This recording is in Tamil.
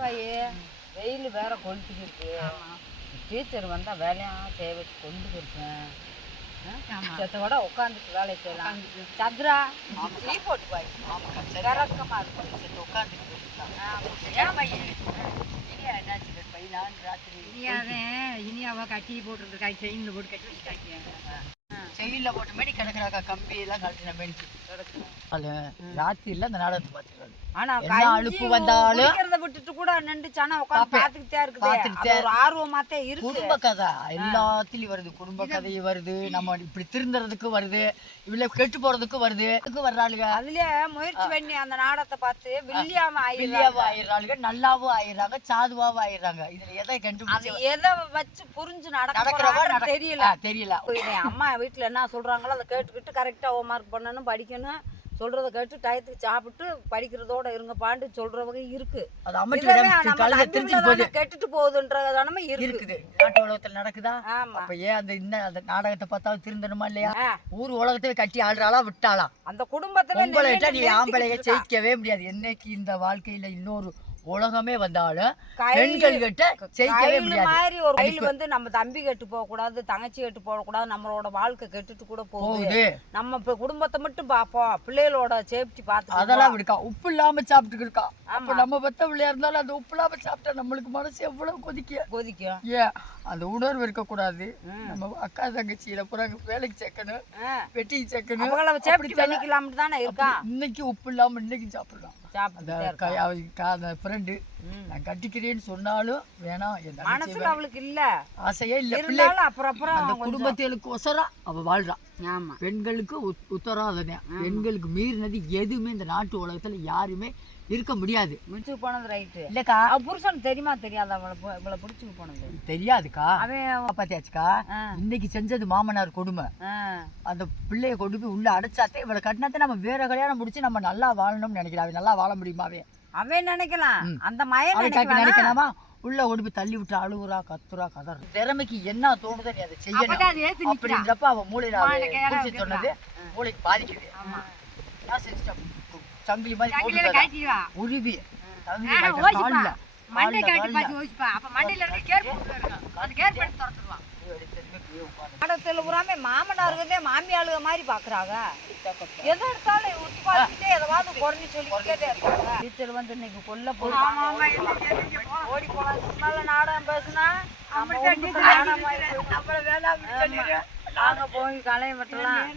தாயே வெயில் வேற கொளுத்துக்கு இருக்கு. டீச்சர் வந்தா வேலையாக செய்ய வச்சு கொண்டு போயிருக்கேன். விட உட்காந்துட்டு வேலை செய்யலாம். சத்ரா டீ போட்டு பாய் கரக்கமா இருக்கும். உட்காந்துட்டு இனியாவா கட்டி போட்டுருக்கா செயின்ல போட்டு கட்டி வச்சுட்டாங்க. செயின்ல போட்ட மேடி கிடக்குறாக்கா கம்பி எல்லாம் கட்டின மேடிக்கு ராத்திரில அந்த நாடகத்தை பார்த்துருவாரு. ஆனா அழுப்பு வந்தாலும் விட்டுட்டு கூட நின்றுச்சானா உட்காந்து பாத்துக்கிட்டே இருக்குது. ஒரு ஆர்வமாத்தே இருக்கு. குடும்ப கதை எல்லாத்துலயும் வருது. குடும்ப கதையும் வருது, நம்ம இப்படி திருந்துறதுக்கு வருது, இவ்வளவு கெட்டு போறதுக்கு வருது. வர்றாளுங்க அதுலயே முயற்சி பண்ணி அந்த நாடகத்தை பார்த்து வில்லியாம ஆயிடுறாளுங்க, நல்லாவும் ஆயிடுறாங்க, சாதுவாவும் ஆயிடுறாங்க. இதுல எதை கண்டுபிடிச்சு எதை வச்சு புரிஞ்சு நடக்கிறவங்க தெரியல. அம்மா வீட்டுல என்ன சொல்றாங்களோ அதை கேட்டுக்கிட்டு கரெக்டா ஹோம்ஒர்க் பண்ணணும், படிக்கணும், சொல்றதை கேட்டு டயத்துக்கு சாப்பிட்டு படிக்கிறதோட இருங்கப்பாண்டு சொல்றவங்க இருக்கு. கெட்டுட்டு போகுதுன்றதானமே இருக்குது. நாட்டு உலகத்துல நடக்குதா? அப்ப ஏன் அந்த நாடகத்தை பார்த்தாலும் திருந்தணுமா இல்லையா? ஊர் உலகத்தை கட்டி ஆள்றாளா விட்டாளா? அந்த குடும்பத்தை நீ ஆம்பளைய ஜெயிக்கவே முடியாது. என்னைக்கு இந்த வாழ்க்கையில இன்னொரு உலகமே வந்தாலும் பெண்கள் கிட்ட ஜெயிக்கவே முடியாது. மாதிரி ஒரு கையில் வந்து நம்ம தம்பி கெட்டு போக கூடாது, தங்கச்சி கெட்டு போக கூடாது, நம்மளோட வாழ்க்கை கெட்டுட்டு கூட போகுது. நம்ம இப்ப குடும்பத்தை மட்டும் பாப்போம், பிள்ளைகளோட சேஃப்டி பார்த்து அதெல்லாம் இருக்கா. உப்பு இல்லாம சாப்பிட்டு இருக்கா. அப்ப நம்ம பெத்த பிள்ளையா இருந்தாலும் அந்த உப்பு இல்லாம சாப்பிட்டா நம்மளுக்கு மனசு எவ்வளவு கொதிக்கும். ஏன் அந்த உணர்வு இருக்க கூடாது. நம்ம அக்கா தங்கச்சியில புறாங்க வேலைக்கு சேர்க்கணும், வெட்டிக்கு சேர்க்கணும், சேஃப்டி பண்ணிக்கலாம் தானே இருக்கா. இன்னைக்கு உப்பு இல்லாம இன்னைக்கு சாப்பிடலாம். நான் கட்டிக்கிறேன்னு சொன்னாலும் வேணாம், மனசுல அவளுக்கு இல்ல ஆசையே இல்ல. அந்த குடும்பத்திற்கு ஒசரம் அவ வாழ்றான். பெண்களுக்கு உத்தரவாதம். பெண்களுக்கு மீறினது எதுவுமே இந்த நாட்டு உலகத்துல யாருமே இருக்க முடியாது. முடிச்சு போனது ரைட்டு இல்லக்கா. புருஷனுக்கு தெரியுமா தெரியாது அவளை பிடிச்சு போனது தெரியாதுக்கா. அவன் பாத்தியாச்சுக்கா, இன்னைக்கு செஞ்சது மாமனார் கொடுமை. அந்த பிள்ளைய கொண்டு போய் உள்ள அடைச்சாத்தே இவளை கட்டினாத்தே நம்ம வேற கல்யாணம் முடிச்சு நம்ம நல்லா வாழணும்னு நினைக்கிறான். நல்லா வாழ முடியுமாவே அவன் நினைக்கலாம். அந்த மயம் நினைக்கலாமா? உள்ள ஒடுப்பு தள்ளி விட்டு அழுகுறா, கத்துறா, கதற. திறமைக்கு என்ன தோணுதோ நீ அதை செய்யணும் அப்படின்றப்ப அவன் மூளையில சொன்னது மூளைக்கு பாதிக்குது. சங்கிலி மாதிரி உருவி மாமனாருக்கே மாமியாளுக மாதிரி பாக்குறாங்க. எதை எடுத்தாலும் உட்பாத்துட்டே எதாவது குறைஞ்சு சொல்லிக்கிட்டே இருக்காங்க. டீச்சர் வந்து இன்னைக்கு கொல்ல ஓடி போனா நாடகம் பேசுனா நாங்க போய் கலையை வெட்டலாம்.